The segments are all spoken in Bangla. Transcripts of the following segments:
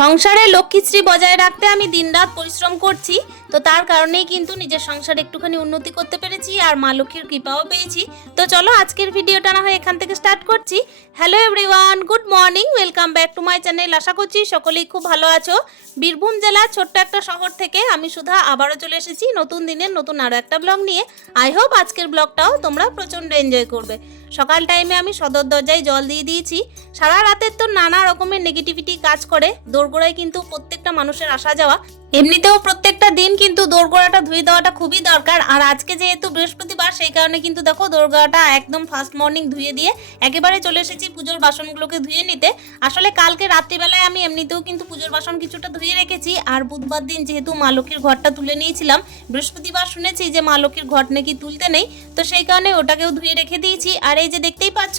সংসারে লক্ষ্মীশ্রী বজায় রাখতে আমি দিনরাত পরিশ্রম করছি, তো তার কারণেই কিন্তু নিজের সংসারে একটুখানি উন্নতি করতে পেরেছি আর মা লক্ষ্মীর কৃপাও পেয়েছি। তো চলো আজকের ভিডিওটা না হয় এখান থেকে স্টার্ট করছি। Hello everyone good morning welcome back to my channel আশা করছি সকলেই খুব ভালো আছো। বীরভূম জেলার ছোট্ট একটা শহর থেকে আমি সুধা আবারও চলে এসেছি নতুন দিনের নতুন আরও একটা ব্লগ নিয়ে। আই হোপ আজকের ব্লগটাও তোমরা প্রচণ্ড এনজয় করবে। সকাল টাইমে আমি সদর দরজায় জল দিয়ে দিয়েছি। সারা রাতের তো নানা রকমের নেগেটিভিটি কাজ করে। দোরগোড়ায় কিন্তু প্রত্যেকটা মানুষের আসা যাওয়া এমনিতেও প্রত্যেকটা দিন কিন্তু দোরগোড়াটা ধুয়ে দেওয়াটা খুবই দরকার। আর আজকে যেহেতু বৃহস্পতিবার, সেই কারণে কিন্তু দেখো দোরগোড়াটা একদম ফার্স্ট মর্নিং ধুয়ে দিয়ে একেবারে চলে এসেছি পুজোর বাসনগুলোকে ধুয়ে নিতে। আসলে কালকে রাত্রিবেলায় আমি এমনিতেও কিন্তু পুজোর বাসন কিছুটা ধুয়ে রেখেছি। আর বুধবার দিন যেহেতু মা লক্ষ্মীর ঘরটা তুলে নিয়েছিলাম, বৃহস্পতিবার শুনেছি যে মা লক্ষ্মীর ঘর নাকি তুলতে নেই। তো সেই কারণে ওটাকেও ধুয়ে রেখে দিয়েছি। আর এই যে দেখতেই পাচ্ছ,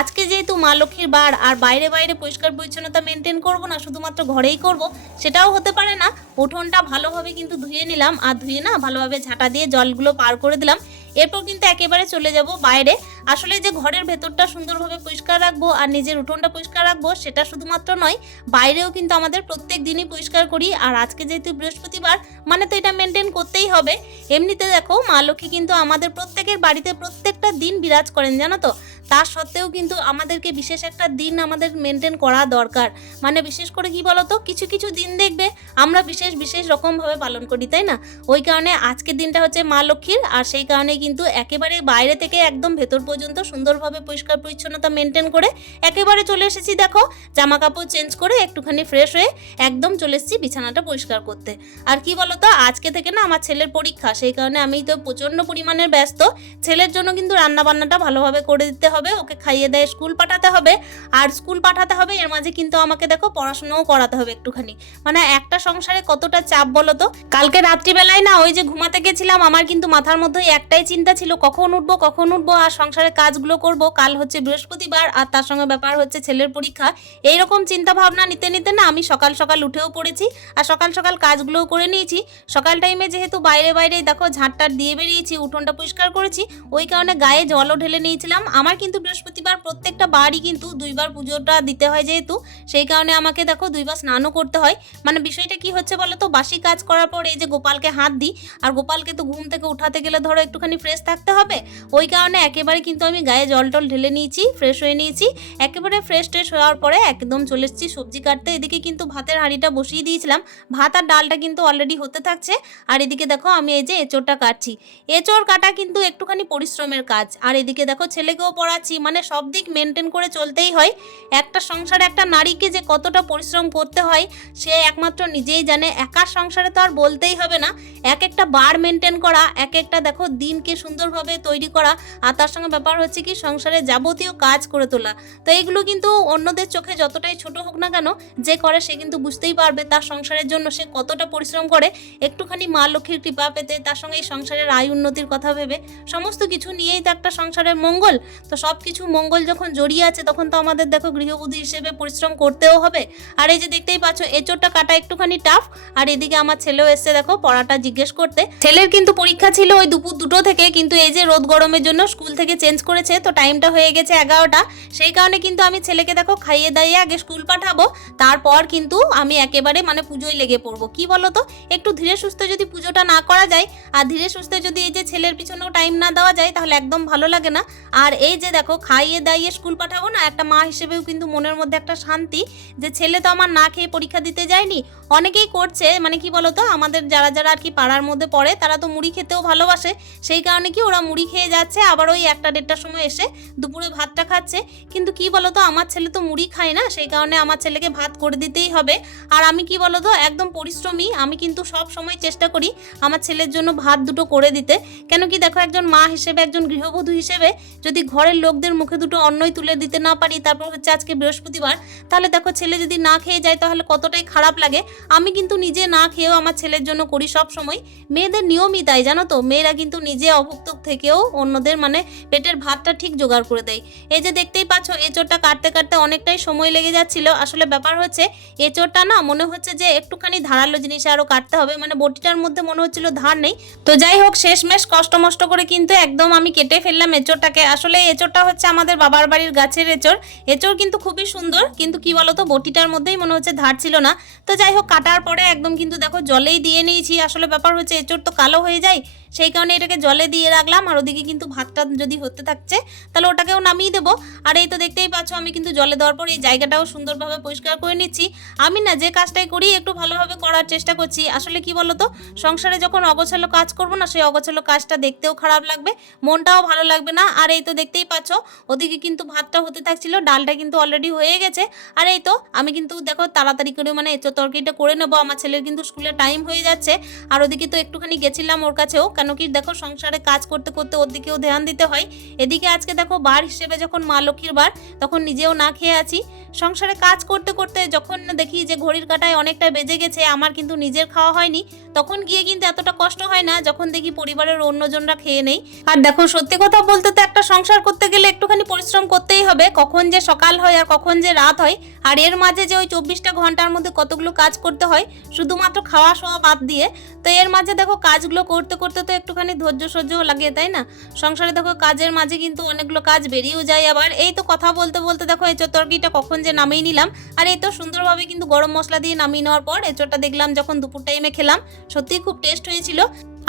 আজকে যেহেতু মা লক্ষ্মীর বার, আর বাইরে বাইরে পরিষ্কার পরিচ্ছন্নতা মেনটেন করব না, শুধুমাত্র ঘরেই করব, সেটাও হতে পারে না। উঠোনটা ভালোভাবে কিন্তু ধুয়ে নিলাম। আর ধুয়ে না ভালোভাবে ঝাঁটা দিয়ে জলগুলো পার করে দিলাম। এরপর কিন্তু একেবারে চলে যাব বাইরে। আসলে যে ঘরের ভেতরটা সুন্দরভাবে পরিষ্কার রাখব আর নিজের উঠোনটা পরিষ্কার রাখব, সেটা শুধুমাত্র নয়, বাইরেও কিন্তু আমাদের প্রত্যেক দিনই পরিষ্কার করি। আর আজকে যেহেতু বৃহস্পতিবার মানে তো এটা মেনটেন করতেই হবে। এমনিতে দেখো মা লক্ষ্মী কিন্তু আমাদের প্রত্যেকের বাড়িতে প্রত্যেকটা দিন বিরাজ করেন, জানো তো? তার সত্ত্বেও কিন্তু আমাদেরকে বিশেষ একটা দিন আমাদের মেনটেন করা দরকার। মানে বিশেষ করে কি বলতো? কিছু কিছু দিন দেখবে আমরা বিশেষ বিশেষ রকমভাবে পালন করি, তাই না? ওই কারণে আজকের দিনটা হচ্ছে মা লক্ষ্মীর, আর সেই কারণে কিন্তু একেবারে বাইরে থেকে একদম ভেতর পর্যন্ত সুন্দরভাবে পরিষ্কার পরিচ্ছন্নতা মেনটেন করে একেবারে চলে এসেছি দেখো জামা কাপড় চেঞ্জ করে একটুখানি ফ্রেশ হয়ে একদম চলে এসেছি বিছানাটা পরিষ্কার করতে। আর কি বলতো? আজকে থেকে না আমার ছেলের পরীক্ষা, সেই কারণে আমি তো প্রচণ্ড পরিমাণের ব্যস্ত। ছেলের জন্য কিন্তু রান্না বান্নাটা ভালোভাবে করে দিতে হবে। ওকে খাইয়ে দেয়, স্কুল পাঠাতে হবে। আর স্কুল পাঠাতে হবে, এর মাঝে কিন্তু আমাকে দেখো পড়াশোনাও করাতে হবে একটুখানি। মানে একটা সংসারে কতটা চাপ বলো তো? কালকে রাত্রিবেলায় না ওই যে ঘুমাতে গেছিলাম, আমার কিন্তু মাথার মধ্যে একটাই চিন্তা ছিল, কখন উঠবো কখন উঠবো, আর সংসারের কাজগুলো করব, কাল হচ্ছে বৃহস্পতিবার, আর তার সঙ্গে ব্যাপার হচ্ছে ছেলের পরীক্ষা। এইরকম চিন্তা ভাবনা নিতে নিতে না আমি সকাল সকাল উঠেও পড়েছি, আর সকাল সকাল কাজগুলোও করে নিয়েছি। সকাল টাইমে যেহেতু বাইরে বাইরে দেখো ঝাঁটটার দিয়ে বেরিয়েছি, উঠোনটা পরিষ্কার করেছি, ওই কারণে গায়ে জলও ঢেলে নিয়েছিলাম। আমার কিন্তু বৃহস্পতিবার প্রত্যেকটা বারই কিন্তু দুইবার পুজোটা দিতে হয় যেহেতু। সেই কারণে আমাকে দেখো দুইবার স্নানও করতে হয়। মানে বিষয়টা কি হচ্ছে বলো তো বাসি কাজ করার পর এই যে গোপালকে হাত দিই, আর গোপালকে তো ঘুম থেকে উঠাতে গেলে ধরো একটুখানি ফ্রেশ থাকতে হবে। ওই কারণে একেবারে কিন্তু আমি গায়ে জল টল ঢেলে নিয়েছি ফ্রেশ হয়ে নিয়েছি। একেবারে ফ্রেশ ট্রেশ হওয়ার পরে একদম চলে এসেছি সবজি কাটতে। এদিকে কিন্তু ভাতের হাঁড়িটা বসিয়ে দিয়েছিলাম। ভাত আর ডালটা কিন্তু অলরেডি হতে থাকছে। আর এদিকে দেখো আমি এই যে এঁচোড়টা কাটছি। এঁচোড় কাটা কিন্তু একটুখানি পরিশ্রমের কাজ। আর এদিকে দেখো ছেলেকেও পড়াচ্ছি মানে সব দিক মেনটেন করে চলতেই হয়। একটা সংসারে একটা নারীকে যে কতটা পরিশ্রম করতে হয়, সে একমাত্র নিজেই জানে। একা সংসারে তো আর বলতেই হবে না। এক একটা বার মেনটেন করা, এক একটা দেখো দিনকে সুন্দরভাবে তৈরি করা। আর তার সঙ্গে ব্যাপার হচ্ছে কি, সংসারে যাবতীয় কাজ করে তোলা। তো এইগুলো কিন্তু অন্যদের চোখে যতটাই ছোট হোক না কেন, যে করে সে কিন্তু বুঝতেই পারবে তার সংসারের জন্য সে কতটা পরিশ্রম করে। একটুখানি মা লক্ষ্মীর কৃপা পেতে, তার সঙ্গে এই সংসারের আয় উন্নতির কথা ভেবে, সমস্ত কিছু নিয়েই তো একটা সংসারের মঙ্গল। তো সব কিছু মঙ্গল যখন জড়িয়ে আছে, তখন তো আমাদের দেখো গৃহবধূ হিসেবে পরিশ্রম করতেও হবে। আর এই যে দেখতেই পাচ্ছ, এঁচোড়টা কাটা একটুখানি টাফ আর এদিকে আমার ছেলেও এসছে দেখো পড়াটা জিজ্ঞেস করতে। ছেলের কিন্তু পরীক্ষা ছিল ওই দুপুর দুটো থেকে, কিন্তু এই যে রোদ গরমের জন্য স্কুল থেকে চেঞ্জ করেছে, তো টাইমটা হয়ে গেছে এগারোটা। সেই কারণে কিন্তু আমি ছেলেকে দেখো খাইয়ে দাইয়ে আগে স্কুল পাঠাবো। তারপর কিন্তু আমি একেবারে মানে পুজোয় লেগে পড়ব। কি বলো তো একটু ধীরে সুস্থে যদি পুজোটা না করা যায়, আর ধীরে সুস্থে যদি এই যে ছেলের পিছনেও টাইম না দেওয়া যায়, তাহলে একদম ভালো লাগে না। আর এই যে দেখো, খাইয়ে দাইয়ে স্কুল পাঠাবো না, একটা মা হিসেবেও কিন্তু মনের মধ্যে একটা শান্তি যে ছেলে তো আমার না খেয়ে পরীক্ষা দিতে যায়নি অনেকেই করছে মানে কি বলতো, আমাদের যারা যারা আর কি পাড়ার মধ্যে পড়ে, তারা তো মুড়ি খেতেও ভালোবাসে। সেই কারণে কি ওরা মুড়ি খেয়ে যাচ্ছে, আবার ওই একটা দেড়টার সময় এসে দুপুরে ভাতটা খাচ্ছে। কিন্তু কি বলতো, আমার ছেলে তো মুড়ি খায় না, সেই কারণে আমার ছেলেকে ভাত করে দিতেই হবে। আর আমি কি বলতো, একদম পরিশ্রমী, আমি কিন্তু সব সময় চেষ্টা করি আমার ছেলের জন্য ভাত দুটো করে দিতে। কেন কি দেখো, একজন মা হিসেবে, একজন গৃহবধূ হিসেবে যদি ঘরের লোকদের মুখে দুটো অন্নই তুলে দিতে না পারি, তারপর হচ্ছে আজকে বৃহস্পতিবার, তাহলে দেখো ছেলে যদি না খেয়ে যায়, তাহলে কতটাই খারাপ লাগে। আমি কিন্তু নিজে না খেয়েও আমার ছেলের জন্য করি সব সময়। মেয়েদের নিয়মই তাই, জানো তো? মেয়েরা কিন্তু নিজে অভুক্ত থেকেও অন্যদের মানে পেটের ভাতটা ঠিক জোগাড় করে দেয়। এই যে দেখতেই পাচ্ছ, এঁচোড়টা কাটতে কাটতে অনেকটাই সময় লেগে যাচ্ছিল। আসলে ব্যাপার হচ্ছে, এঁচোড়টা না মনে হচ্ছে যে একটুখানি ধারালো জিনিস আরও কাটতে হবে। মানে বটিটার মধ্যে মনে হচ্ছিল ধার নেই। তো যাই হোক, শেষমেশ কষ্ট মষ্ট করে কিন্তু একদম আমি কেটে ফেললাম এঁচোড়টাকে। আসলে এই এঁচোড়টা হচ্ছে আমাদের বাবার বাড়ির গাছের এঁচড়। এঁচড় কিন্তু খুবই সুন্দর, কিন্তু কি বলতো? বটিটার মধ্যেই মনে হচ্ছে ধার ছিল না। তো যাই হোক কাটার পরে একদম কিন্তু দেখো জলেই দিয়ে নিয়েছি। আসলে ব্যাপার হচ্ছে এঁচড় তো কালো হয়ে যায়, সেই কারণে এটাকে জলে দিয়ে রাখলাম। আর ওদিকে কিন্তু ভাতটা যদি হতে থাকছে, তাহলে ওটাকেও নামিয়ে দেবো। আর এই তো দেখতেই পাচ্ছ, আমি কিন্তু জলে দেওয়ার পর এই জায়গাটাও সুন্দরভাবে পরিষ্কার করে নিচ্ছি। আমি না যে কাজটাই করি, একটু ভালোভাবে করার চেষ্টা করছি। আসলে কি বলতো, সংসারে যখন অগোছালো কাজ করব না, সেই অগোছালো কাজটা দেখতেও খারাপ লাগবে, মনটাও ভালো লাগবে না। আর এই তো দেখতেই পাচ্ছ, ওদিকে কিন্তু ভাতটা হতে থাকছিল, ডালটা কিন্তু অলরেডি হয়ে গেছে। আর এই তো, আমি কিন্তু দেখো তাড়াতাড়ি করে মানে এঁচো তরকারিটা করে নেব, আমার ছেলের কিন্তু স্কুলে টাইম হয়ে যাচ্ছে। আর ওদিকে তো একটুখানি গেছিলাম ওর কাছেও, কেন কি দেখো সংসারে কাজ করতে করতে ওর দিকেও ধ্যান দিতে হয়। এদিকে আজকে দেখো বার হিসেবে যখন মা লক্ষ্মীর বার, তখন নিজেও না খেয়ে আছি। সংসারে কাজ করতে করতে যখন দেখি যে ঘড়ির কাটায় অনেকটা বেজে গেছে, আমার কিন্তু নিজের খাওয়া হয়নি, তখন গিয়ে কিন্তু এতটা কষ্ট হয় না যখন দেখি পরিবারের অন্যজনরা খেয়ে নেই। আর দেখো, সত্যি কথা বলতে তো একটা সংসার করতে গেলে একটুখানি পরিশ্রম করতেই হবে, কখন যে সকাল হয় আর কখন যে রাত হয়। আর এর মাঝে যে ওই চব্বিশটা ঘণ্টার মধ্যে কতগুলো কাজ করতে হয়, শুধুমাত্র খাওয়া শোয়া বাদ দিয়ে, তো এর মাঝে দেখো কাজগুলো করতে করতে তো একটুখানি ধৈর্য সহ্যও লাগে, তাই না? সংসারে দেখো কাজের মাঝে কিন্তু অনেকগুলো কাজ বেরিয়েও যায় আবার। এই তো কথা বলতে বলতে দেখো এই চতর্কিটা কখন যে নামিয়ে নিলাম। আর এই তো সুন্দরভাবে কিন্তু গরম মশলা দিয়ে নামিয়ে নেওয়ার পর এঁচোরটা দেখলাম যখন দুপুর টাইমে খেলাম। সত্যিই খুব টেস্ট হয়েছিল।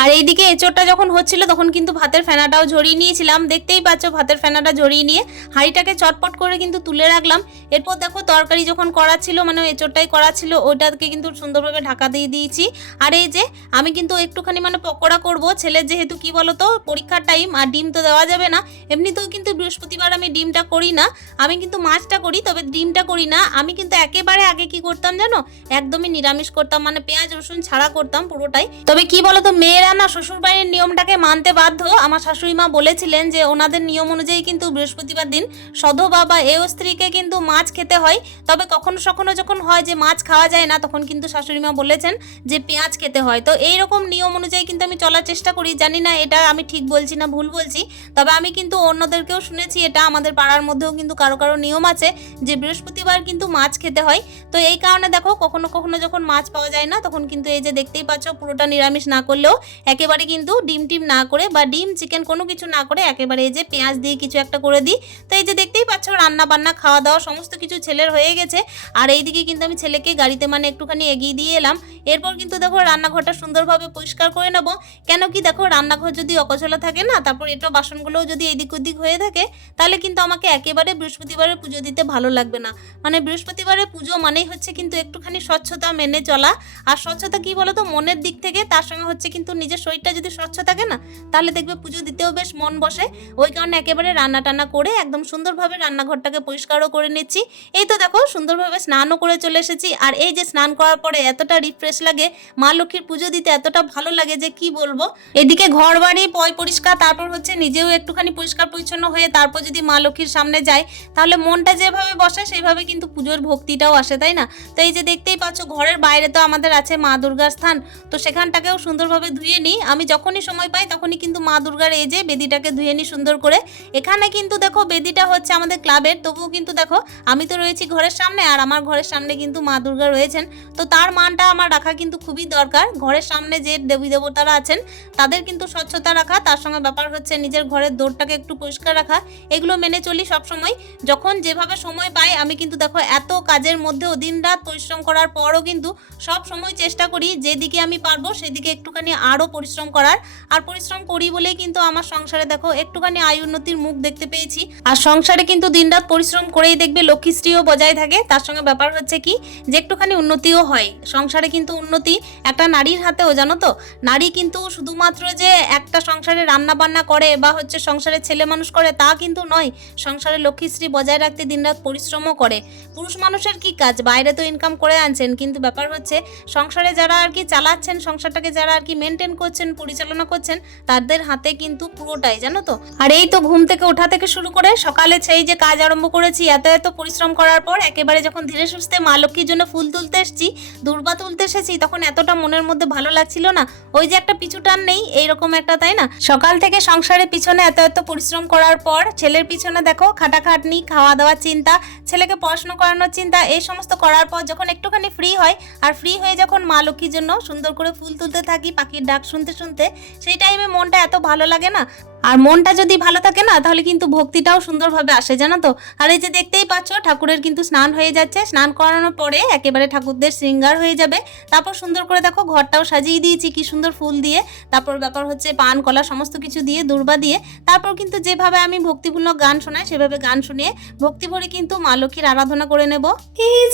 আর এইদিকে এঁচোড়টা যখন হচ্ছিল, তখন কিন্তু ভাতের ফেনাটাও ঝরিয়ে নিয়েছিলাম। দেখতেই পাচ্ছ, ভাতের ফেনাটা ঝরিয়ে নিয়ে হাঁড়িটাকে চটপট করে কিন্তু তুলে রাখলাম। এরপর দেখো, তরকারি যখন করা ছিল মানে এঁচোড়টাই করা ছিল, ওইটাকে কিন্তু সুন্দরভাবে ঢাকা দিয়ে দিয়েছি। আর এই যে, আমি কিন্তু একটুখানি মানে পকোড়া করব। ছেলের যেহেতু, কি বলতো, পরীক্ষার টাইম আর ডিম তো দেওয়া যাবে না। এমনিতেও কিন্তু বৃহস্পতিবার আমি ডিমটা করি না। আমি কিন্তু মাছটা করি, তবে ডিমটা করি না। আমি কিন্তু একেবারে আগে কি করতাম জানো? একদমই নিরামিষ করতাম মানে পেঁয়াজ, রসুন ছাড়া করতাম পুরোটাই। তবে কি বলতো, মেয়েরা না শ্বশুর বাড়ির নিয়মটাকে মানতে বাধ্য। আমার শাশুড়ি মা বলেছিলেন যে, ওনাদের নিয়ম অনুযায়ী কিন্তু বৃহস্পতিবার দিন সধবা বা এও স্ত্রীকে কিন্তু মাছ খেতে হয়। তবে কখনো সখনো যখন হয় যে মাছ খাওয়া যায় না, তখন কিন্তু শাশুড়ি মা বলেছেন যে, পেঁয়াজ খেতে হয়। তো এই রকম নিয়ম অনুযায়ী কিন্তু আমি চলার চেষ্টা করি। জানি না এটা আমি ঠিক বলছি না ভুল বলছি, তবে আমি কিন্তু অন্যদেরকেও শুনেছি এটা আমাদের পাড়ার মধ্যেও কিন্তু কারও কারও নিয়ম আছে যে, বৃহস্পতিবার কিন্তু মাছ খেতে হয়। তো এই কারণে দেখো, কখনো কখনো যখন মাছ পাওয়া যায় না, তখন কিন্তু এই যে দেখতেই পাচ্ছ, পুরোটা নিরামিষ না করলেও একেবারে কিন্তু ডিম টিম না করে বা ডিম চিকেন কোনো কিছু না করে একেবারে এই যে পেঁয়াজ দিয়ে কিছু একটা করে দিই। তো এই যে দেখতেই পাচ্ছ, রান্না বান্না, খাওয়া দাওয়া, সমস্ত কিছু ছেলের হয়ে গেছে। আর এইদিকে কিন্তু আমি ছেলেকে গাড়িতে মানে একটুখানি এগিয়ে দিয়ে এলাম। এরপর কিন্তু দেখো রান্নাঘরটা সুন্দরভাবে পরিষ্কার করে নেব। কেন কি দেখো রান্নাঘর যদি অকচলা থাকে না, তারপর এটা বাসনগুলোও যদি এদিক ওদিক হয়ে থাকে, তাহলে কিন্তু আমাকে একেবারে বৃহস্পতিবারে পুজো দিতে ভালো লাগবে না। মানে বৃহস্পতিবারে পুজো মানেই হচ্ছে কিন্তু একটুখানি স্বচ্ছতা মেনে চলা। আর স্বচ্ছতা কি বলতো? মনের দিক থেকে, তার সঙ্গে হচ্ছে কিন্তু নিজের শরীরটা যদি স্বচ্ছ থাকে না, তাহলে দেখবে পুজো দিতেও বেশ মন বসে। ওই কারণে একেবারে রান্না টান্না করে একদম সুন্দরভাবে রান্নাঘরটাকে পরিষ্কারও করে নিচ্ছি। এই তো দেখো, সুন্দরভাবে স্নানও করে চলে এসেছি। আর এই যে স্নান করার পরে এতটা রিফ্রেশ লাগে, মা লক্ষ্মীর পুজো দিতে এতটা ভালো লাগে যে কি বলব? এদিকে ঘর বাড়ি পয় পরিষ্কার, তারপর হচ্ছে নিজেও একটুখানি পরিষ্কার পরিচ্ছন্ন হয়ে তারপর যদি মা লক্ষ্মীর সামনে যায়, তাহলে মনটা যেভাবে বসে, সেইভাবে কিন্তু পুজোর ভক্তিটাও আসে, তাই না? তো এই যে দেখতেই পাচ্ছ, ঘরের বাইরে তো আমাদের আছে মা দুর্গার স্থান, তো সেখানটাকেও সুন্দরভাবে ধুয়ে নিই। আমি যখনই সময় পাই তখনই কিন্তু মা দুর্গার এই যে বেদিটাকে ধুয়ে নিই সুন্দর করে। এখানে কিন্তু দেখো বেদিটা হচ্ছে আমাদের ক্লাবের। তবুও কিন্তু দেখো আমি তো রয়েছি ঘরের সামনে আর আমার ঘরের সামনে কিন্তু মা দুর্গা রয়েছেন। তো তার মানটা আমার রাখা কিন্তু খুবই দরকার। ঘরের সামনে যে দেবী দেবতারা আছেন তাদের কিন্তু স্বচ্ছতা রাখা। তার সঙ্গে ব্যাপার হচ্ছে নিজের ঘরের দৌড়টাকে একটু পরিষ্কার রাখা। এগুলো মেনে চলি সবসময়। যখন যেভাবে সময় পাই আমি কিন্তু দেখো এত কাজের মধ্যেও দিন রাত পরিশ্রম করার পরও কিন্তু সব সময় চেষ্টা করি যেদিকে আমি পারব সেদিকে একটুখানি আরও পরিশ্রম করার। আর পরিশ্রম করি বলেই কিন্তু আমার সংসারে দেখো একটুখানি আয় উন্নতির মুখ দেখতে পেয়েছি। আর সংসারে কিন্তু দিনরাত পরিশ্রম করেই দেখবে লক্ষ্মীশ্রীও বজায় থাকে। তার সঙ্গে ব্যাপার হচ্ছে কি যে একটুখানি উন্নতিও হয়। সংসারে কিন্তু উন্নতি একটা নারীর হাতেও, জানো তো? নারী কিন্তু শুধুমাত্র যে একটা সংসারে রান্না বান্না করে বা হচ্ছে সংসারে ছেলে মানুষ করে তা কিন্তু নয়। সংসারে লক্ষ্মীশ্রী বজায় রাখতে দিনরাত পরিশ্রমও করে। পুরুষ মানুষের কি কাজ? বাইরে তো ইনকাম করে আনছেন। কিন্তু ব্যাপার হচ্ছে সংসারে যারা আর কি চালাচ্ছেন, সংসারটাকে যারা আর কি মেনটেন করছেন, পরিচালনা করছেন, তাদের হাতে কিন্তু পুরোটাই, জানো তো? আর এই তো ঘুম থেকে ওঠা থেকে শুরু করে সকালে সেই যে কাজ আরম্ভ করেছি, এত এত পরিশ্রম করার পর একেবারে যখন ধীরে সুস্থে মা লক্ষ্মীর জন্য ফুল তুলতে এসেছি দুর্বা তুলতে এসেছি, তখন এতটা মনের মধ্যে ভালো লাগছিল না। ওই যে একটা পিছু টান নেই, এইরকম একটা, তাই না? সকাল থেকে সংসারের পিছনে এত এত পরিশ্রম করার পর ছেলের পিছনে দেখো খাটাখাটনি খাওয়া দাওয়ার চিন্তা, ছেলেকে পড়াশোনা করানোর চিন্তা, এই সমস্ত করার পর যখন একটুখানি ফ্রি হয়, আর ফ্রি হয়ে যখন মা লক্ষ্মীর জন্য সুন্দর করে ফুল তুলতে থাকি, পাখির ডাক শুনতে শুনতে সেই টাইমে মনটা এত ভালো লাগে না। আর মনটা যদি ভালো থাকে না, তাহলে কিন্তু ভক্তিটাও সুন্দরভাবে আসে, জানো তো? আর এই যে দেখতেই পাচ্ছ, ঠাকুরের কিন্তু স্নান হয়ে যাচ্ছে। স্নান করানোর পরে একেবারে ঠাকুরদের শৃঙ্গার হয়ে যাবে। তারপর সুন্দর করে দেখো, ঘরটাও সাজিয়ে দিয়েছি, কি সুন্দর ফুল দিয়ে। তারপর ব্যাপার হচ্ছে পান, কলা, সমস্ত কিছু দিয়ে, দুর্বা দিয়ে। তারপর কিন্তু যেভাবে আমি ভক্তিপূর্ণ গান শোনাই, সেভাবে গান শুনিয়ে ভক্তি ভরে কিন্তু মা লক্ষ্মীর আরাধনা করে নেব।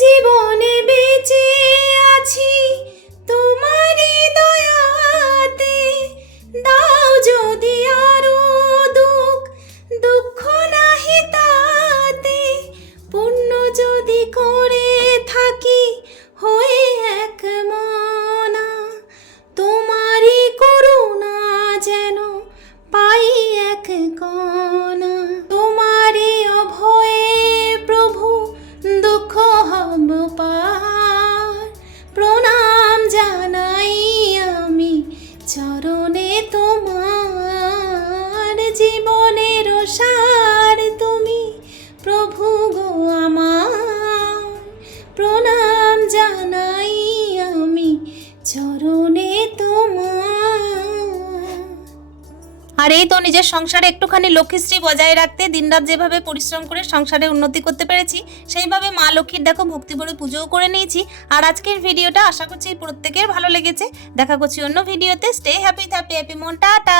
জীবনে বেঁচে আছি, তোমারই দয়াতে আর এই তো নিজের সংসারে একটুখানি লক্ষ্মীশ্রী বজায় রাখতে, দিনরাত যেভাবে পরিশ্রম করে সংসারে উন্নতি করতে পেরেছি, সেইভাবে মা লক্ষ্মীর দেখো ভক্তি ভরে পুজোও করে নিয়েছি। আর আজকের ভিডিওটা আশা করছি প্রত্যেকের ভালো লেগেছে। দেখা করছি অন্য ভিডিওতে। স্টে হ্যাপি হ্যাপি হ্যাপি মন টাটা